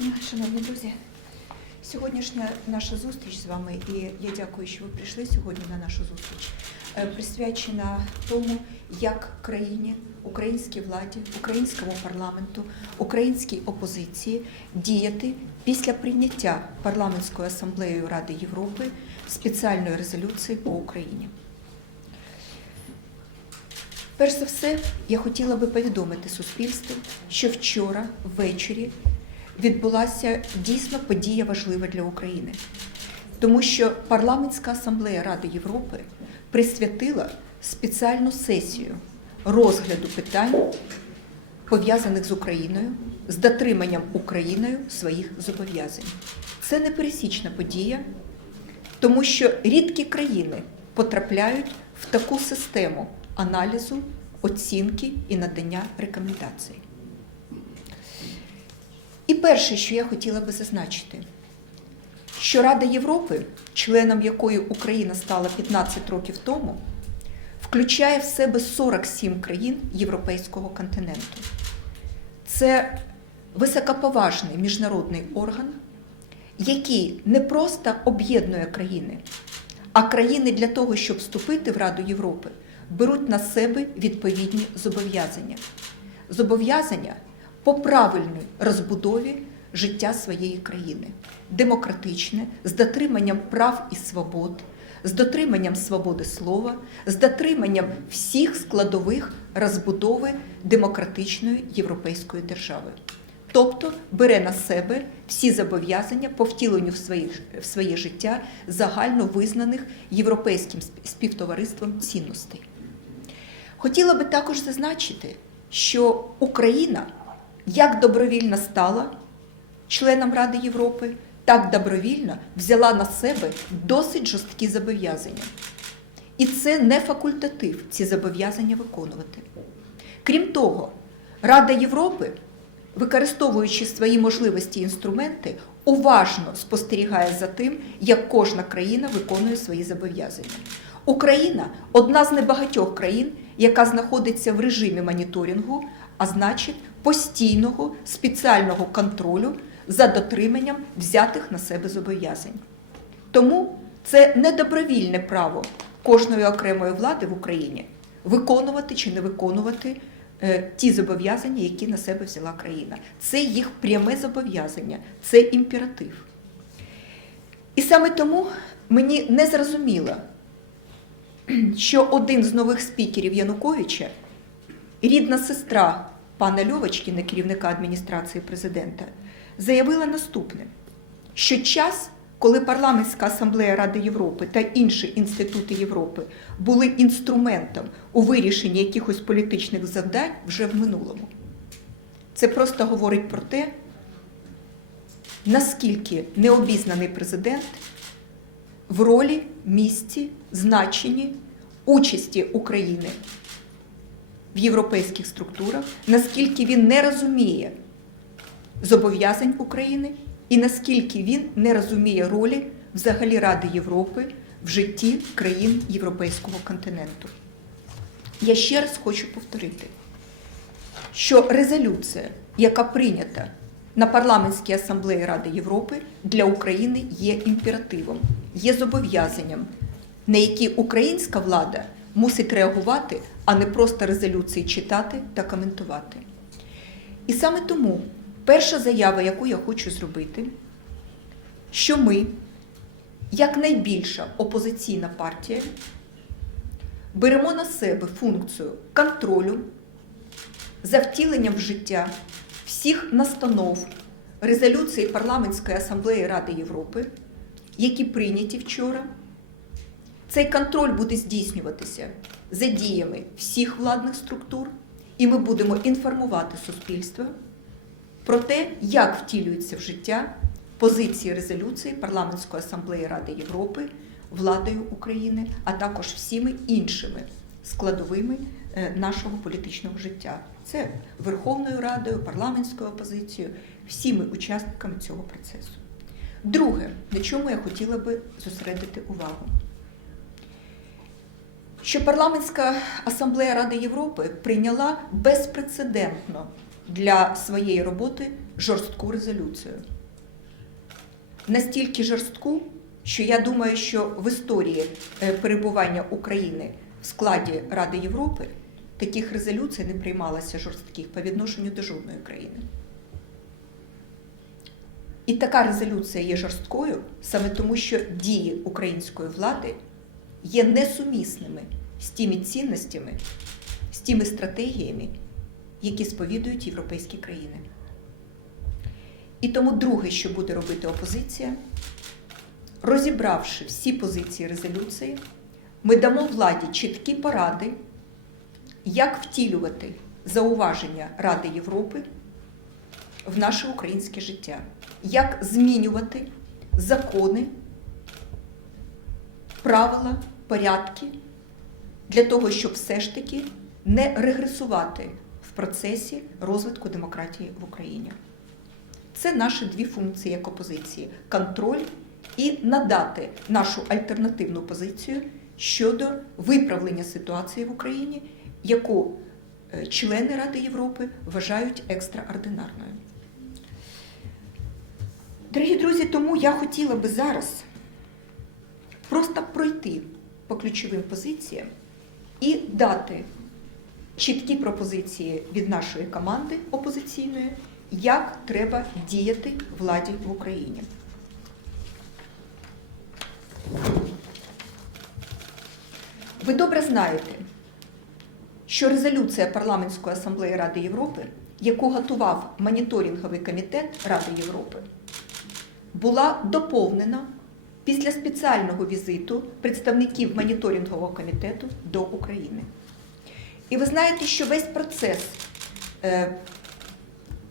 дня, шановні друзі. Сьогоднішня наша зустріч з вами, і я дякую, що ви прийшли сьогодні на нашу зустріч, е, присвячена тому, як країні, українській владі, українському парламенту, українській опозиції діяти після прийняття парламентською асамблеєю Ради Європи спеціальної резолюції по Україні. Перш за все, я хотіла би повідомити суспільству, що вчора ввечері відбулася дійсно подія важлива для України, тому що парламентська асамблея Ради Європи присвятила спеціальну сесію розгляду питань, пов'язаних з Україною, з дотриманням Україною своїх зобов'язань. Це непересічна подія, тому що рідкі країни потрапляють в таку систему аналізу, оцінки і надання рекомендацій. І перше, що я хотіла би зазначити, що Рада Європи, членом якої Україна стала 15 років тому, включає в себе 47 країн Європейського континенту. Це високоповажний міжнародний орган, який не просто об'єднує країни, а країни для того, щоб вступити в Раду Європи, беруть на себе відповідні зобов'язання. Зобов'язання по правильній розбудові життя своєї країни, демократичне, з дотриманням прав і свобод, з дотриманням свободи слова, з дотриманням всіх складових розбудови демократичної європейської держави. Тобто бере на себе всі зобов'язання по втіленню в своє, в своє життя загально визнаних європейським співтовариством цінностей. Хотіла би також зазначити, що Україна як добровільно стала членом Ради Європи, так добровільно взяла на себе досить жорсткі зобов'язання. І це не факультатив ці зобов'язання виконувати. Крім того, Рада Європи, використовуючи свої можливості і інструменти, уважно спостерігає за тим, як кожна країна виконує свої зобов'язання. Україна одна з небагатьох країн, яка знаходиться в режимі моніторингу, а значить постійного спеціального контролю за дотриманням взятих на себе зобов'язань. Тому це недобровільне право кожної окремої влади в Україні виконувати чи не виконувати е, ті зобов'язання, які на себе взяла країна. Це їх пряме зобов'язання, це імператив. І саме тому мені не зрозуміло, що один з нових спікерів Януковича, рідна сестра пана Льовочкіна, керівника адміністрації президента, заявила наступне: що час, коли парламентська асамблея Ради Європи та інші інститути Європи були інструментом у вирішенні якихось політичних завдань, вже в минулому. Це просто говорить про те, наскільки необізнаний президент в ролі, місці, значенні участі України в європейських структурах, наскільки він не розуміє зобов'язань України і наскільки він не розуміє ролі взагалі Ради Європи в житті країн Європейського континенту. Я ще раз хочу повторити, що резолюція, яка прийнята на парламентській асамблеї Ради Європи, для України є імперативом, є зобов'язанням, на які українська влада мусить реагувати, а не просто резолюції читати та коментувати. І саме тому перша заява, яку я хочу зробити, що ми, як найбільша опозиційна партія, беремо на себе функцію контролю за втіленням в життя всіх настанов резолюції Парламентської асамблеї Ради Європи, які прийняті вчора. Цей контроль буде здійснюватися за діями всіх владних структур, і ми будемо інформувати суспільство про те, як втілюються в життя позиції резолюції Парламентської асамблеї Ради Європи владою України, а також всіми іншими складовими е, нашого політичного життя. Це Верховною Радою, парламентською опозицією, всіми учасниками цього процесу. Друге, на чому я хотіла би зосередити увагу що парламентська асамблея Ради Європи прийняла безпрецедентно для своєї роботи жорстку резолюцію. Настільки жорстку, що я думаю, що в історії е, перебування України в складі Ради Європи таких резолюцій не приймалося жорстких по відношенню до жодної країни. І така резолюція є жорсткою саме тому, що дії української влади є несумісними з тими цінностями, з тими стратегіями, які сповідують європейські країни. І тому друге, що буде робити опозиція, розібравши всі позиції резолюції, ми дамо владі чіткі поради, як втілювати зауваження Ради Європи в наше українське життя, як змінювати закони, правила, порядки для того, щоб все ж таки не регресувати в процесі розвитку демократії в Україні. Це наші дві функції як опозиції: контроль і надати нашу альтернативну позицію щодо виправлення ситуації в Україні, яку е, члени Ради Європи вважають екстраординарною. Дорогі друзі, тому я хотіла би зараз просто пройти по ключовим позиціям і дати чіткі пропозиції від нашої команди опозиційної, як треба діяти владі в Україні. Ви добре знаєте, що резолюція Парламентської асамблеї Ради Європи, яку готував моніторинговий комітет Ради Європи, була доповнена після спеціального візиту представників моніторингового комітету до України. І ви знаєте, що весь процес е,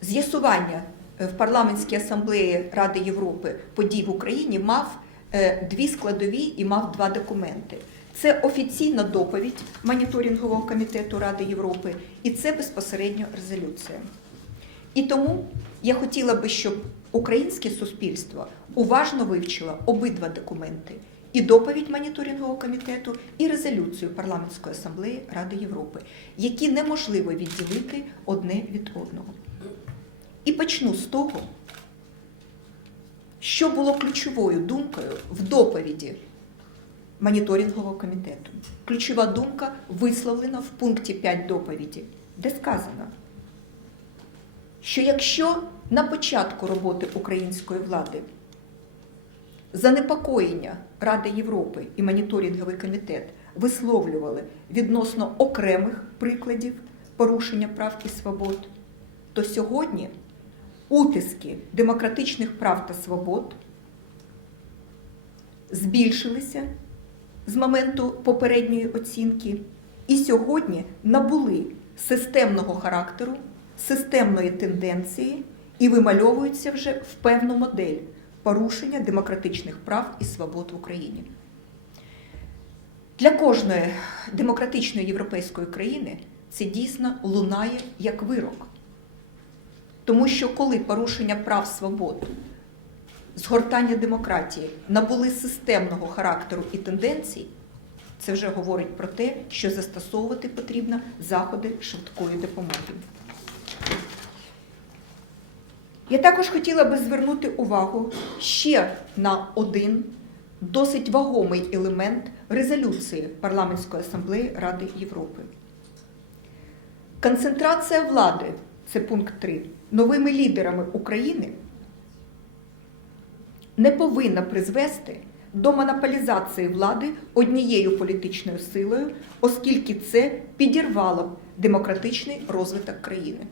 з'ясування е, в парламентській асамблеї Ради Європи подій в Україні мав е, дві складові і мав два документи. Це офіційна доповідь моніторингового комітету Ради Європи, і це безпосередньо резолюція. І тому я хотіла би, щоб українське суспільство уважно вивчило обидва документи і доповідь моніторингового комітету, і резолюцію парламентської асамблеї Ради Європи, які неможливо відділити одне від одного. І почну з того, що було ключовою думкою в доповіді моніторингового комітету. Ключова думка висловлена в пункті 5 доповіді, де сказано, що якщо на початку роботи української влади занепокоєння Ради Європи і моніторинговий комітет висловлювали відносно окремих прикладів порушення прав і свобод, то сьогодні утиски демократичних прав та свобод збільшилися з моменту попередньої оцінки і сьогодні набули системного характеру, системної тенденції і вимальовуються вже в певну модель порушення демократичних прав і свобод в Україні. Для кожної демократичної європейської країни це дійсно лунає як вирок. Тому що коли порушення прав свобод, згортання демократії набули системного характеру і тенденцій, це вже говорить про те, що застосовувати потрібно заходи швидкої допомоги. Я також хотіла би звернути увагу ще на один досить вагомий елемент резолюції Парламентської асамблеї Ради Європи. Концентрація влади, це пункт 3, новими лідерами України не повинна призвести до монополізації влади однією політичною силою, оскільки це підірвало б демократичний розвиток країни.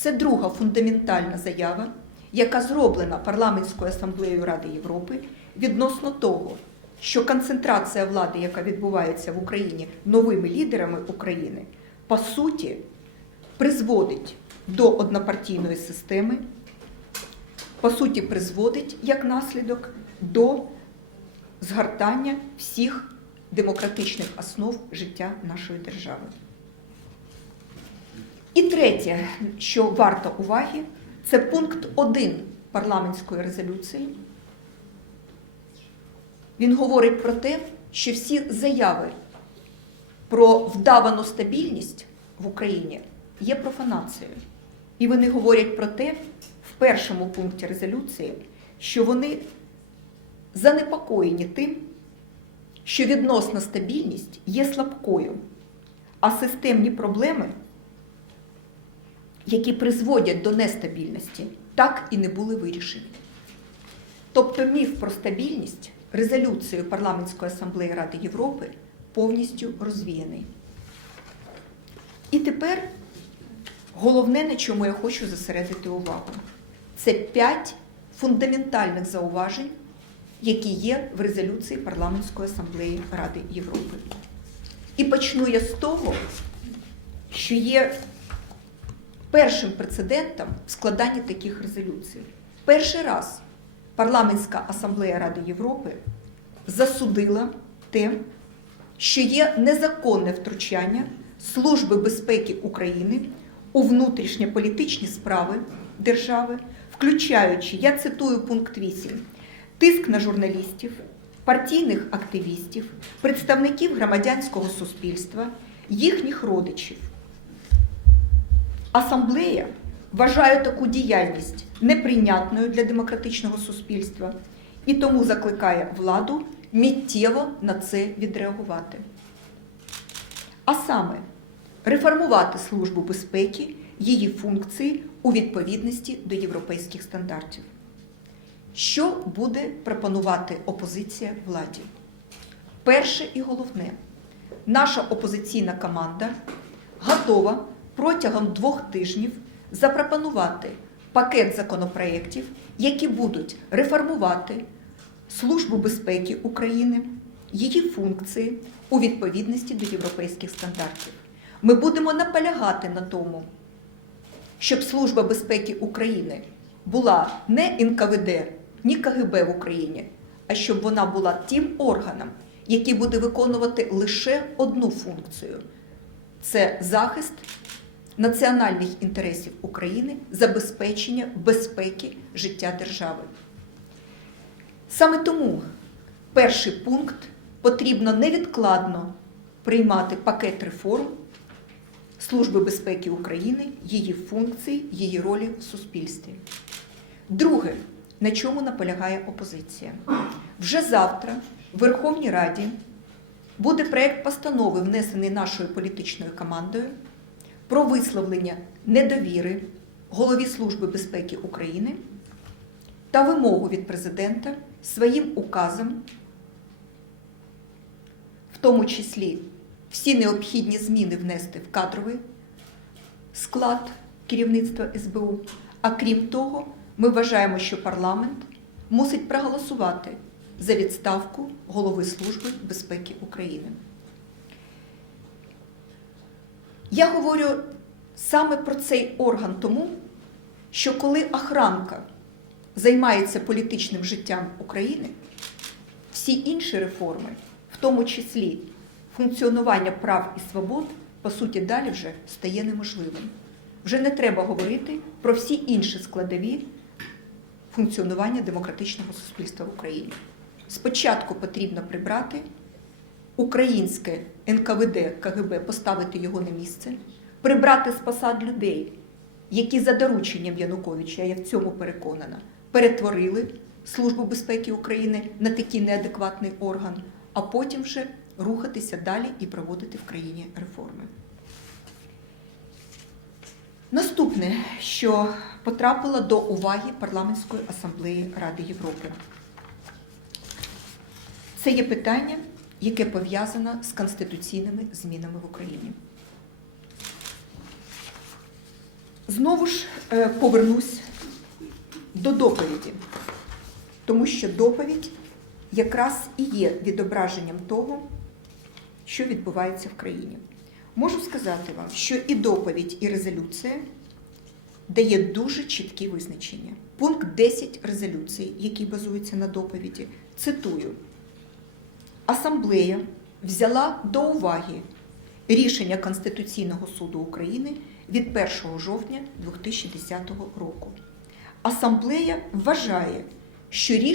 Це друга фундаментальна заява, яка зроблена парламентською асамблеєю Ради Європи відносно того, що концентрація влади, яка відбувається в Україні новими лідерами України, по суті, призводить до однопартійної системи, по суті, призводить як наслідок до згортання всіх демократичних основ життя нашої держави. І третє, що варто уваги, це пункт 1 парламентської резолюції. Він говорить про те, що всі заяви про вдавану стабільність в Україні є профанацією. І вони говорять про те, в першому пункті резолюції, що вони занепокоєні тим, що відносна стабільність є слабкою, а системні проблеми, які призводять до нестабільності, так і не були вирішені. Тобто міф про стабільність резолюцією Парламентської асамблеї Ради Європи повністю розвіяний. І тепер головне, на чому я хочу зосередити увагу, це п'ять фундаментальних зауважень, які є в резолюції Парламентської асамблеї Ради Європи. І почну я з того, що є першим прецедентом в складанні таких резолюцій. Перший раз Парламентська асамблея Ради Європи засудила те, що є незаконне втручання Служби безпеки України у внутрішньополітичні справи держави, включаючи, я цитую пункт 8, тиск на журналістів, партійних активістів, представників громадянського суспільства, їхніх родичів. Асамблея вважає таку діяльність неприйнятною для демократичного суспільства і тому закликає владу миттєво на це відреагувати. А саме реформувати Службу безпеки, її функції у відповідності до європейських стандартів. Що буде пропонувати опозиція владі? Перше і головне, наша опозиційна команда готова протягом двох тижнів запропонувати пакет законопроєктів, які будуть реформувати Службу безпеки України, її функції у відповідності до європейських стандартів. Ми будемо наполягати на тому, щоб Служба безпеки України була не НКВД, ні КГБ в Україні, а щоб вона була тим органом, який буде виконувати лише одну функцію це захист національних інтересів України, забезпечення безпеки життя держави. Саме тому перший пункт потрібно невідкладно приймати пакет реформ Служби безпеки України, її функції, її ролі в суспільстві. Друге, на чому наполягає опозиція. Вже завтра в Верховній Раді буде проєкт постанови, внесений нашою політичною командою, про висловлення недовіри голові Служби безпеки України та вимогу від президента своїм указом, в тому числі всі необхідні зміни внести в кадровий склад керівництва СБУ. А крім того, ми вважаємо, що парламент мусить проголосувати за відставку голови Служби безпеки України. Я говорю саме про цей орган тому, що коли охранка займається політичним життям України, всі інші реформи, в тому числі функціонування прав і свобод, по суті, далі вже стає неможливим. Вже не треба говорити про всі інші складові функціонування демократичного суспільства в Україні. Спочатку потрібно прибрати українське НКВД КГБ, поставити його на місце, прибрати з посад людей, які за дорученням Януковича, я в цьому переконана, перетворили Службу безпеки України на такий неадекватний орган, а потім вже рухатися далі і проводити в країні реформи. Наступне, що потрапило до уваги Парламентської асамблеї Ради Європи, це є питання, яке пов'язане з конституційними змінами в Україні. Знову ж е, повернусь до доповіді, тому що доповідь якраз і є відображенням того, що відбувається в країні. Можу сказати вам, що і доповідь, і резолюція дає дуже чіткі визначення. Пункт 10 резолюції, який базується на доповіді, цитую: Асамблея взяла до уваги рішення Конституційного суду України від 1 жовтня 2010 року. Асамблея вважає, що рішення